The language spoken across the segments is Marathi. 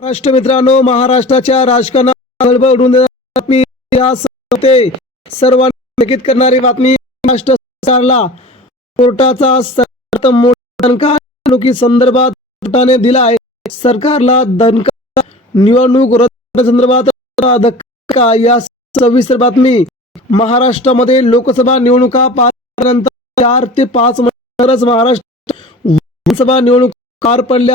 महाराष्ट्र मित्रांनो महाराष्ट्राच्या राजकारणात खळबळ बातमी होते सर्वांना चकित करणारी बातमी महाराष्ट्र सरकारला कोर्टाचा सर्वात मोठा दणका निवडणुकी संदर्भात कोर्टाने दिलाय सरकारला दणका निवडणूक रद्द संदर्भात धक्का या सविस्तर बातमी महाराष्ट्रामध्ये लोकसभा निवडणुका पार चार ते पाच महिन्यातच महाराष्ट्र विधानसभा निवडणूक पार पडल्या.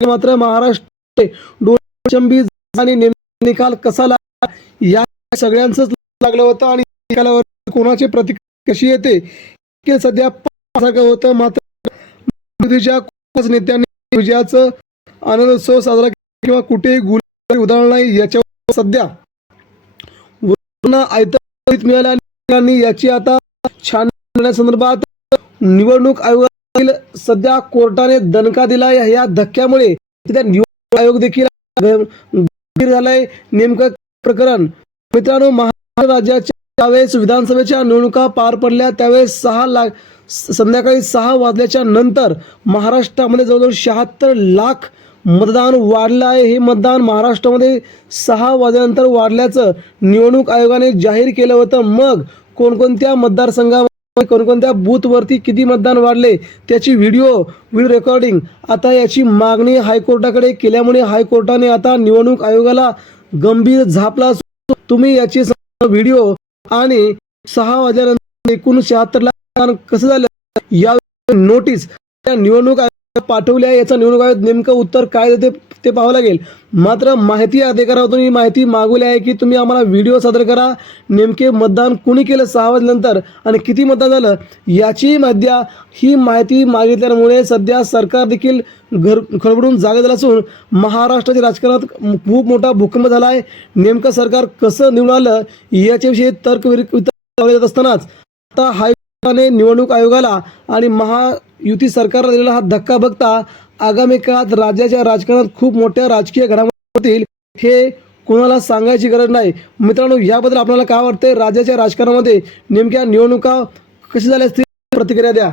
मात्र महाराष्ट्र डोळ्याचंबी आणि निकाल कसा लागला या सगळ्यांचंच लागलं होतं आणि निकालावर कोणाची प्रतिक्रिया कशी येते? सध्या सारखं होतं. मात्र नेत्यांनी विजयाचं आनंदोत्सव साजरा किंवा कुठेही गुन्हे उदाहरण नाही याच्यावर सध्या वरूण मिळाल्या याची आता छान करण्यासंदर्भात निवडणूक आयोगातील सध्या कोर्टाने दणका दिला या धक्क्यामुळे त्या निवडणूक आयोग देखील झालाय. नेमकं प्रकरण मित्रांनो महाराष्ट्र राज्याच्या त्यावेळेस विधानसभेच्या निवडणुका पार पडल्या. त्यावेळेस सहा लाख संध्याकाळी सहा वाजल्याच्या नंतर महाराष्ट्रामध्ये जवळजवळ शहात्तर लाख मतदान वाढलं आहे. हे मतदान महाराष्ट्रामध्ये सहा वाजल्यानंतर वाढल्याचं निवडणूक आयोगाने जाहीर केलं होतं. मग कोणकोणत्या मतदारसंघामध्ये कोणकोणत्या बूथवरती किती मतदान वाढले त्याची व्हिडिओ व्हिडिओ रेकॉर्डिंग आता याची मागणी हायकोर्टाकडे केल्यामुळे हायकोर्टाने आता निवडणूक आयोगाला गंभीर झापला असून तुम्ही याची व्हिडिओ आणि सहा वाजल्यानंतर एकूण शहात्तर लाख कसं झालं या नोटीस त्या निवडणूक पाठवल्या याचा निवडणूक आयोग नेमकं उत्तर काय देते ते पाहावं लागेल. मात्र माहिती अधिकारातून ही माहिती मागवली आहे की तुम्ही आम्हाला व्हिडिओ सादर करा. नेमके मतदान कुणी केलं सहा वाजल्यानंतर आणि किती मतदान झालं याची मध्या ही माहिती मागितल्यामुळे सध्या सरकार देखील घर खळबडून जागा झालं असून महाराष्ट्राच्या राजकारणात खूप मोठा भूकंप झाला आहे. नेमकं सरकार कसं निवडून आलं याच्याविषयी तर्क जात असतानाच आता हायकोर्टाने निवडणूक आयोगाला आणि महा युती सरकारला दिलेला हा धक्का बघता आगामी काळात राज्याच्या राजकारणात खूप मोठ्या राजकीय घडामोडतील होतील हे कोणाला सांगायची गरज नाही. मित्रांनो याबद्दल आपल्याला काय वाटतंय? राज्याच्या राजकारणामध्ये नेमक्या निवडणुका कशी झाल्या? असतील प्रतिक्रिया द्या.